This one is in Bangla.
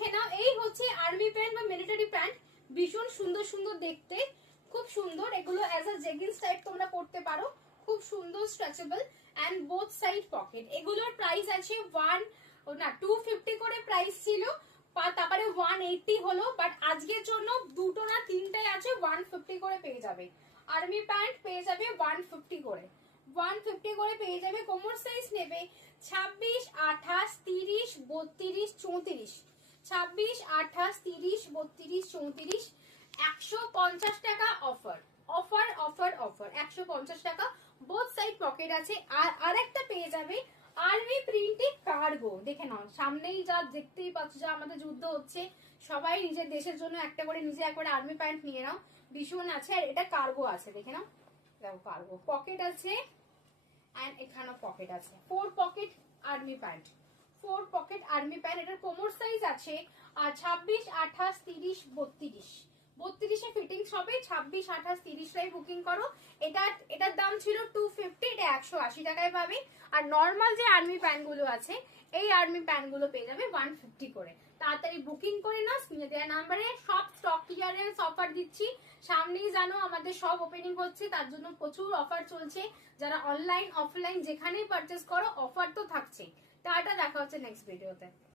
দেখে নাও, এই হচ্ছে আর্মি প্যান্ট বা মিলিটারি প্যান্ট, ভীষণ সুন্দর সুন্দর দেখতে, খুব সুন্দর। এগুলো অ্যাজ আ জেগিংস টাইপ তোমরা পড়তে পারো, খুব সুন্দর stretchable and both side pocket. এগুলোর প্রাইস আছে 250 করে প্রাইস ছিল, তারপরে 180 হলো, বাট আজকের জন্য দুটো না তিনটাই আছে 150 করে পেয়ে যাবে। আর্মি প্যান্ট পেয়ে যাবে 150 করে, 150 করে পেয়ে যাবে। কোমর সাইজ নেবে 26, 28, 30, 32, 34, 26, 28, 30, 32, 34, 150 টাকা অফার, অফার অফার অফার, 150 টাকা। বোথ সাইড পকেট আছে। আর আরেকটা পেয়ে যাবে আর্মি প্রিন্টে কার্গো। দেখে নাও, সামনেই যা দেখতেই পাচ্ছ, যা আমাদের যুদ্ধ হচ্ছে, সবাই নিজের দেশের জন্য একটা করে নিজে একবারে আর্মি প্যান্ট নিয়ে নাও, ভীষণ আছে। আর এটা কার্গো আছে, দেখে নাও, দেখো কার্গো পকেট আছে এন্ড এখানেও পকেট আছে। 4 pocket army pant, 4 pocket army pant. এটার কোমর সাইজ আছে 26, 28, 30, 32, 32 এ ফিটিংস হবে। 26, 28, 30 টাই বুকিং করো। এটার দাম ছিল 250, এটা 180 টাকায় পাবে। আর নর্মাল যে আর্মি প্যান্ট গুলো আছে, এই আর্মি প্যান্ট গুলো পেয়ে যাবে 150 করে। তাড়াতাড়ি বুকিং করে নাও, স্ক্রিনে দেওয়া নাম্বারে। সব স্টক ক্লিয়ারেন্স অফার দিচ্ছি, সামনেই জানো আমাদের সব ওপেনিং হচ্ছে, তার জন্য প্রচুর অফার চলছে। যারা অনলাইন অফলাইন যেখানেই পারচেস করো, অফার তো থাকছে। টাটা, দেখা হচ্ছে নেক্সট ভিডিওতে।